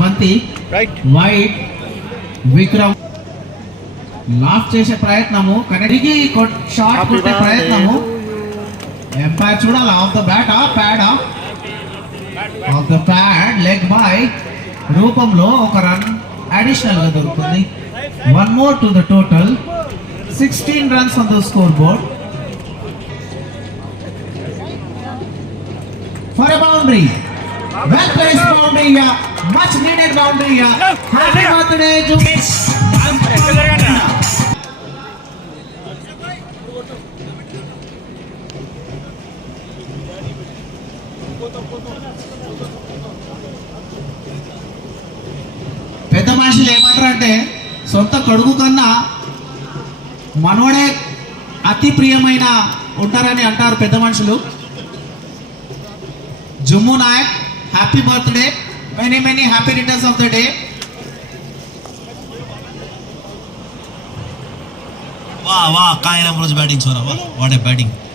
బంతి white Vikram laugh చేసే ప్రయత్నము కనడికి షాట్ కొట్టే ప్రయత్నము. ఎంపైర్ చూడాలి? ఆఫ్ ద బ్యాట్ ఆ pad off the pad leg bye రూపంలో ఒక రన్ అడిషనల్గా దొరుకుతుంది. One more to the total sixteen runs on the score board for a boundary. Well placed boundary, yeah. Much needed boundary, yeah. Happy birthday, జుమిస్ పెద్ద మనుషులు ఏమంటారంటే సొంత కొడుకు కన్నా మనోడే అతి ప్రియమైన ఉంటారని అంటారు పెద్ద మనుషులు Jumu Nayak, happy birthday. Many, many happy returns of the day. Wow, wow, कायरम rose batting, so What a batting.